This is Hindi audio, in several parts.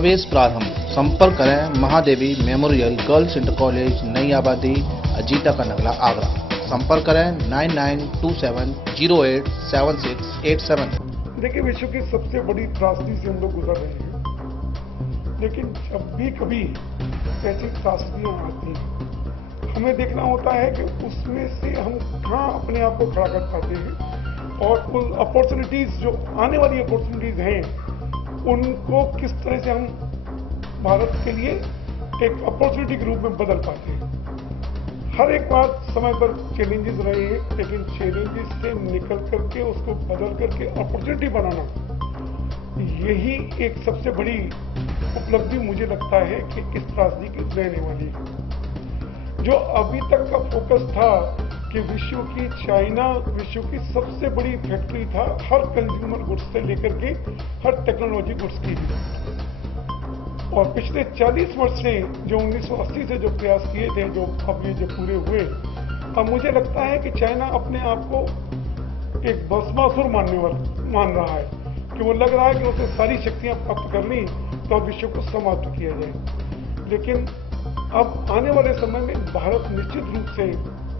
प्रवेश प्रारंभ। संपर्क करें Mahadevi memorial girls inter college, नई आबादी, अजीता का नगला, आगरा। संपर्क करें 9927087687। देखिए, विश्व की सबसे बड़ी त्रासदी से हम लोग गुजर रहे हैं, लेकिन जब भी कभी ऐसी त्रासदियां आती हैं, हमें देखना होता है कि उसमें से हम कहाँ अपने आप को खड़ा कर पाते हैं और उन अपॉर्चुनिटीज, जो आने वाली अपॉर्चुनिटीज हैं, उनको किस तरह से हम भारत के लिए एक अपॉर्चुनिटी के रूप में बदल पाते हैं। हर एक बार समय पर चैलेंजेस रहे हैं, लेकिन चैलेंजेस से निकल करके उसको बदल करके अपॉर्चुनिटी बनाना, यही एक सबसे बड़ी उपलब्धि मुझे लगता है कि इस त्रासदी की रहने वाली है। जो अभी तक का फोकस था कि विश्व की चाइना विश्व की सबसे बड़ी फैक्ट्री था, हर कंज्यूमर गुड्स से लेकर के हर टेक्नोलॉजी गुड्स की, और पिछले 40 वर्ष से जो 1980 से जो प्रयास किए थे, जो अब ये जो पूरे हुए, अब मुझे लगता है कि चाइना अपने आप को एक भस्मासुर मान रहा है, कि वो लग रहा है कि उसे सारी शक्तियां प्राप्त कर ली तो अब विश्व को समाप्त किया जाए। लेकिन अब आने वाले समय में भारत निश्चित रूप से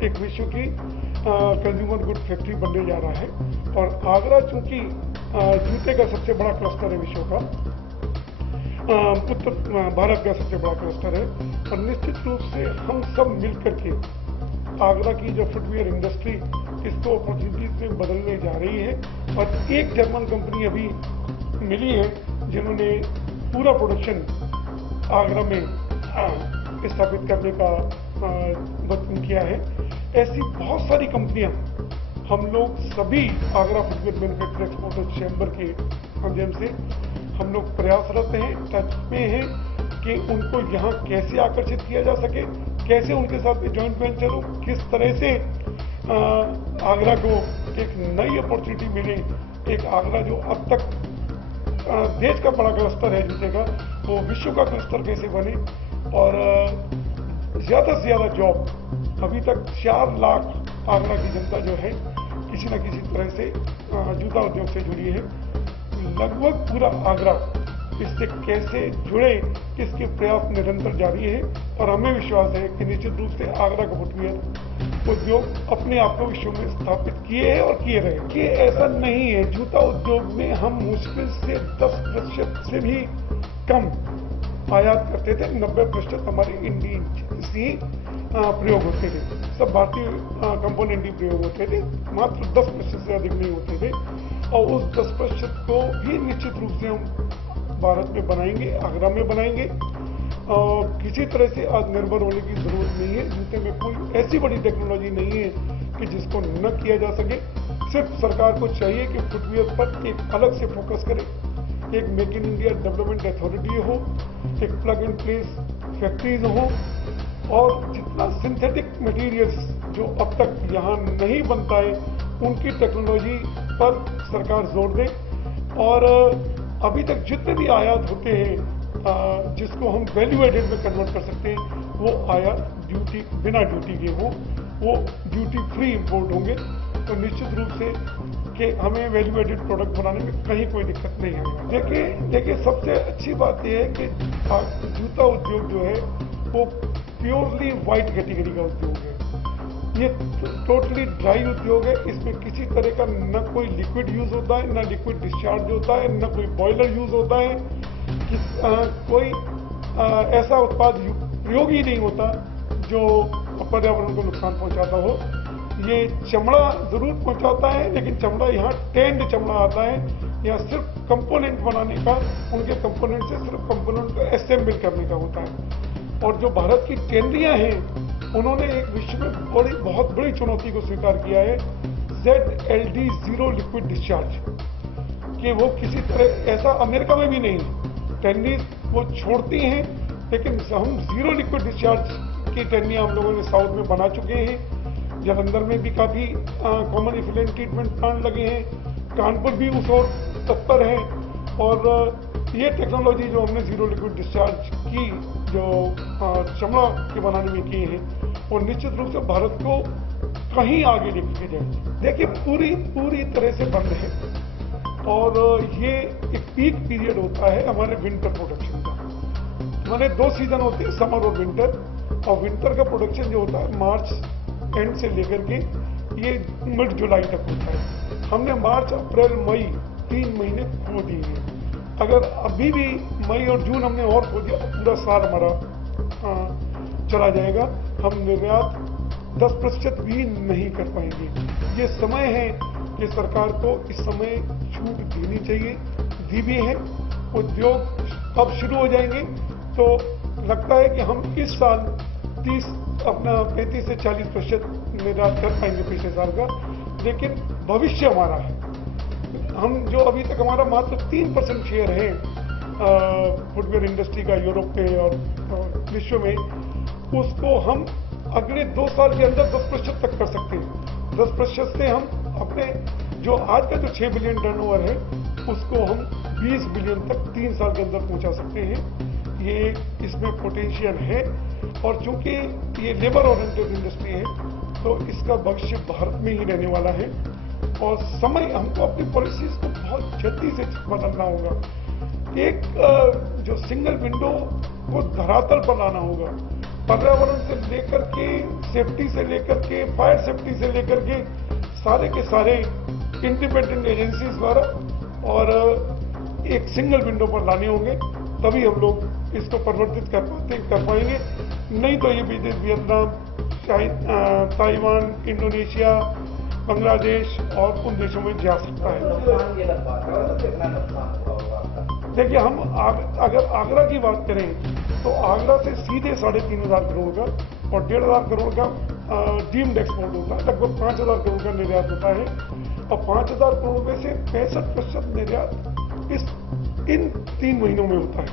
एक विश्व की कंज्यूमर गुड फैक्ट्री बनने जा रहा है, और आगरा चूंकि जूते का सबसे बड़ा क्लस्टर है विश्व का, उत्तर भारत का सबसे बड़ा क्लस्टर है, और निश्चित रूप से हम सब मिलकर के आगरा की जो फुटवियर इंडस्ट्री, इसको अपॉर्चुनिटीज में बदलने जा रही है। और एक जर्मन कंपनी अभी मिली है जिन्होंने पूरा प्रोडक्शन आगरा में स्थापित करने का वचन किया है। ऐसी बहुत सारी कंपनियां, हम लोग सभी Agra footwear manufacture exporters chamber के माध्यम से हम लोग प्रयासरत हैं, टच में हैं कि उनको यहाँ कैसे आकर्षित किया जा सके, कैसे उनके साथ में जॉइंट वेंचर हो, किस तरह से आगरा को एक नई अपॉर्चुनिटी मिले। एक आगरा जो अब तक देश का बड़ा क्लस्टर है जूते का, वो विश्व का क्लस्टर कैसे बने, और ज्यादा से ज्यादा जॉब। अभी तक 4 लाख आगरा की जनता जो है किसी न किसी तरह से जूता उद्योग से जुड़ी है। लगभग पूरा आगरा इससे कैसे जुड़े, इसके प्रयास निरंतर जारी है, और हमें विश्वास है कि निश्चित रूप से आगरा का फुटवियर उद्योग अपने आप को विश्व में स्थापित किए हैं और किए रहे। कि ऐसा नहीं है, जूता उद्योग में हम मुश्किल से 10% से भी कम आयात करते थे। 90% हमारे इंडियन ही प्रयोग होते थे, सब भारतीय कंपोनेंट ही प्रयोग होते थे, मात्र 10% से अधिक नहीं होते थे। और उस 10% को भी निश्चित रूप से हम भारत में बनाएंगे, आगरा में बनाएंगे, और किसी तरह से आत्मनिर्भर होने की जरूरत नहीं है। जूते में कोई ऐसी बड़ी टेक्नोलॉजी नहीं है कि जिसको न किया जा सके। सिर्फ सरकार को चाहिए कि फुटवियर पर एक अलग से फोकस करे, एक make in India development authority हो, एक प्लग एंड प्लेस फैक्ट्रीज हो, और जितना सिंथेटिक मटेरियल्स जो अब तक यहाँ नहीं बनता है, उनकी टेक्नोलॉजी पर सरकार जोर दे। और अभी तक जितने भी आयात होते हैं जिसको हम वैल्यू एडेड में कन्वर्ट कर सकते हैं, वो आयात ड्यूटी बिना ड्यूटी के हो, वो ड्यूटी फ्री इंपोर्ट होंगे। तो निश्चित रूप से कि हमें वैल्यू एडेड प्रोडक्ट बनाने में कहीं कोई दिक्कत नहीं है। देखिए सबसे अच्छी बात यह है कि जूता उद्योग जो है वो प्योरली व्हाइट कैटेगरी का उद्योग है। ये टोटली ड्राई उद्योग है, इसमें किसी तरह का न कोई लिक्विड यूज होता है, न लिक्विड डिस्चार्ज होता है, न कोई बॉयलर यूज होता है, कोई ऐसा उत्पाद प्रयोग ही नहीं होता जो पर्यावरण को नुकसान पहुंचाता हो। ये चमड़ा जरूर पहुंचाता है, लेकिन चमड़ा यहाँ टेंड चमड़ा आता है, यहाँ सिर्फ कंपोनेंट बनाने का, उनके कंपोनेंट से सिर्फ कंपोनेंट को असेंबल करने का होता है। और जो भारत की टेंडियां हैं, उन्होंने एक विश्व में बहुत बड़ी चुनौती को स्वीकार किया है, ZLD जीरो लिक्विड डिस्चार्ज, कि वो किसी तरह ऐसा अमेरिका में भी नहीं। टेंडीज वो छोड़ती हैं, लेकिन हम जीरो लिक्विड डिस्चार्ज की टेंडियां हम लोगों ने साउथ में बना चुके हैं। जालंधर में भी काफी कॉमन इफ्लुएंट ट्रीटमेंट प्लांट लगे हैं, कानपुर भी उस ओर तत्पर है। और ये टेक्नोलॉजी जो हमने जीरो लिक्विड डिस्चार्ज की, जो चमड़ा के बनाने में की है, और निश्चित रूप से भारत को कहीं आगे लेके जाए। देखिए पूरी तरह से बंद है, और ये एक पीक पीरियड होता है हमारे विंटर प्रोडक्शन का। हमारे 2 सीजन होते हैं, समर और विंटर, और विंटर का प्रोडक्शन जो होता है मार्च एंड से लेकर के ये मिड जुलाई तक होता है। हमने मार्च, अप्रैल, मई 3 महीने खो दिए हैं। अगर अभी भी मई और जून हमने और खो दिया तो पूरा साल हमारा चला जाएगा। हम निर्यात 10% भी नहीं कर पाएंगे। ये समय है कि सरकार को इस समय छूट देनी चाहिए, दी भी है। उद्योग अब शुरू हो जाएंगे तो लगता है कि हम इस साल 35 से 40% निर्यात कर पाएंगे पिछले साल का, लेकिन भविष्य हमारा है। हम जो अभी तक हमारा मात्र 3% शेयर है फुटवेयर इंडस्ट्री का यूरोप में और विश्व में, उसको हम अगले 2 साल के अंदर 10% तक कर सकते हैं। 10% से हम अपने जो आज का जो 6 बिलियन टर्नओवर है उसको हम 20 बिलियन तक 3 साल के अंदर पहुंचा सकते हैं। ये इसमें पोटेंशियल है, और चूंकि ये लेबर ओरिएंटेड इंडस्ट्री है तो इसका भविष्य भारत में ही रहने वाला है। और समय, हमको अपनी पॉलिसीज को बहुत जल्दी से बदलना होगा। एक जो सिंगल विंडो को धरातल पर लाना होगा, पर्यावरण से लेकर के, सेफ्टी से लेकर के, फायर सेफ्टी से लेकर के, सारे के सारे इंडिपेंडेंट एजेंसीज द्वारा और एक सिंगल विंडो पर लाने होंगे, तभी हम लोग इसको परिवर्तित कर पाएंगे। नहीं तो ये वियतनाम, ताइवान, इंडोनेशिया, बांग्लादेश और उन देशों में जा सकता है। देखिए, हम अगर आगरा की बात करें तो आगरा से सीधे 3,500 करोड़ का और 1,500 करोड़ का डीम्ड एक्सपोर्ट होता है। लगभग 5,000 करोड़ का निर्यात होता है, और 5,000 करोड़ में से 65% निर्यात इन 3 महीनों में होता है।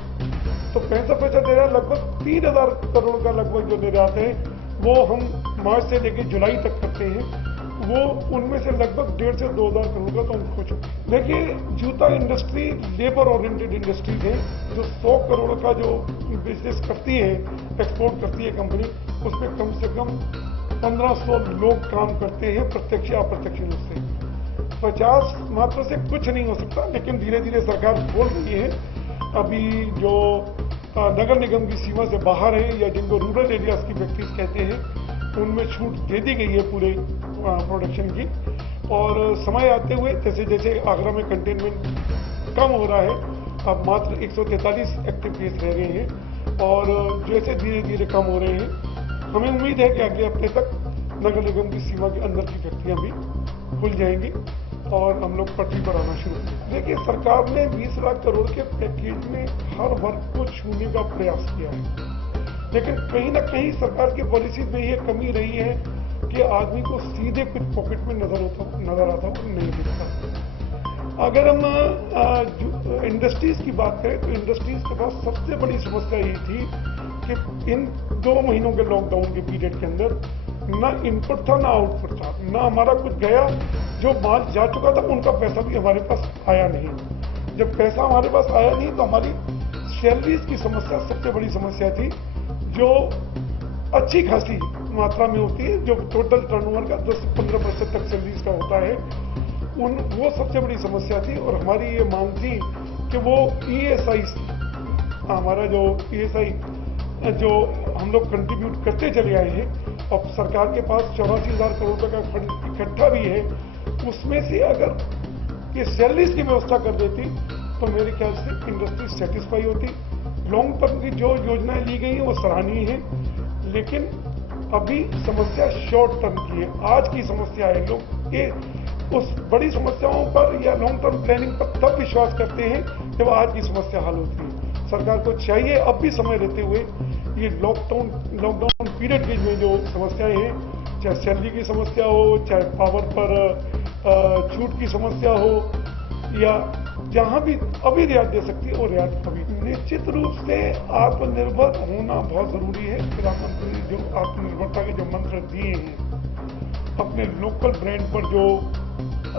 तो 65% निर्यात, लगभग 3,000 करोड़ का लगभग जो निर्यात है वो हम मार्च से लेकर जुलाई तक करते हैं। वो उनमें से लगभग 1,500 से 2,000 करोड़ का तो हम खो चुके हैं। देखिए, जूता इंडस्ट्री लेबर ओरिएंटेड इंडस्ट्रीज है। जो 100 करोड़ का जो बिजनेस करती है, एक्सपोर्ट करती है कंपनी, उसमें कम से कम 1,500 लोग काम करते हैं, प्रत्यक्ष या अप्रत्यक्ष रूप से। 50 मात्र से कुछ नहीं हो सकता, लेकिन धीरे धीरे सरकार बोल रही है। अभी जो नगर निगम की सीमा से बाहर है या जिनको रूरल एरियाज की फैक्ट्रीज कहते हैं, उनमें छूट दे दी गई है पूरे प्रोडक्शन की। और समय आते हुए जैसे जैसे आगरा में कंटेनमेंट कम हो रहा है, अब मात्र 143 एक्टिव केस रह गए हैं, और जैसे धीरे धीरे कम हो रहे हैं, हमें उम्मीद है कि अगले हफ्ते तक नगर निगम की सीमा के अंदर की फैक्ट्रियां भी खुल जाएंगी और हम लोग पटरी पर आना शुरू करेंगे। देखिए, सरकार ने 20 लाख करोड़ के पैकेज में हर वर्ग को छूने का प्रयास किया है, लेकिन कहीं ना कहीं सरकार की पॉलिसी में ये कमी रही है कि आदमी को सीधे कुछ पॉकेट में नजर आता हो नहीं दिखता। अगर हम इंडस्ट्रीज की बात करें तो इंडस्ट्रीज के पास सबसे बड़ी समस्या ये थी कि इन 2 महीनों के लॉकडाउन के पीरियड के अंदर ना इनपुट था ना आउटपुट था, ना हमारा कुछ गया। जो माल जा चुका था उनका पैसा भी हमारे पास आया नहीं। जब पैसा हमारे पास आया नहीं तो हमारी सैलरीज की समस्या सबसे बड़ी समस्या थी, जो अच्छी खासी मात्रा में होती है, जो टोटल टर्नओवर का 10 से 15% तक सैलरीज का होता है। वो सबसे बड़ी समस्या थी, और हमारी ये मांग थी कि वो ESI, हमारा जो ESI जो हम लोग कंट्रीब्यूट करते चले आए हैं, और सरकार के पास 84,000 करोड़ का फंड इकट्ठा भी है, उसमें से अगर ये सैलरीज की व्यवस्था कर देती तो मेरे ख्याल से इंडस्ट्री सेटिस्फाई होती। लॉन्ग टर्म की जो योजनाएं ली गई हैं वो सराहनीय है, लेकिन अभी समस्या शॉर्ट टर्म की है। आज की समस्या है, लोग ये उस बड़ी समस्याओं पर या लॉन्ग टर्म प्लानिंग पर तब विश्वास करते हैं जब आज की समस्या हल होती है। सरकार को चाहिए अब भी समय रहते हुए ये लॉकडाउन पीरियड की में जो समस्याएं हैं, चाहे सैलरी की समस्या हो, चाहे पावर पर छूट की समस्या हो, या जहां भी अभी रियायत दे सकती है वो रियायत अभी। निश्चित रूप से आत्मनिर्भर होना बहुत जरूरी है। प्रधानमंत्री ने जो आत्मनिर्भरता के जो मंत्र दिए हैं, अपने लोकल ब्रांड पर जो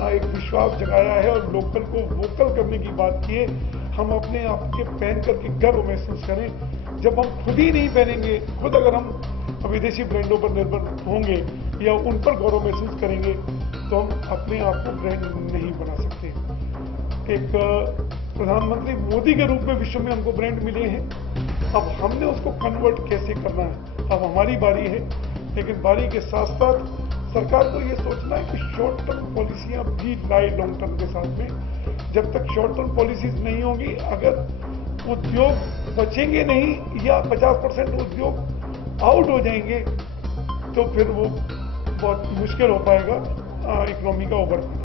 एक विश्वास जगाया है और लोकल को वोकल करने की बात की है, हम अपने आप के पहन करके गर्व महसूस करें। जब हम खुद ही नहीं पहनेंगे, खुद अगर हम विदेशी ब्रांडों पर निर्भर होंगे या उन पर गौरव महसूस करेंगे, तो हम अपने आप को ब्रांड नहीं बना सकते। एक प्रधानमंत्री मोदी के रूप में विश्व में हमको ब्रांड मिले हैं, अब हमने उसको कन्वर्ट कैसे करना है, अब हमारी बारी है। लेकिन बारी के साथ साथ सरकार को ये सोचना है कि शॉर्ट टर्म पॉलिसियां भी लाए लॉन्ग टर्म के साथ में। जब तक शॉर्ट टर्म पॉलिसीज नहीं होंगी, अगर उद्योग बचेंगे नहीं या 50% उद्योग आउट हो जाएंगे, तो फिर वो बहुत मुश्किल हो पाएगा इकोनॉमी का ओवरऑल।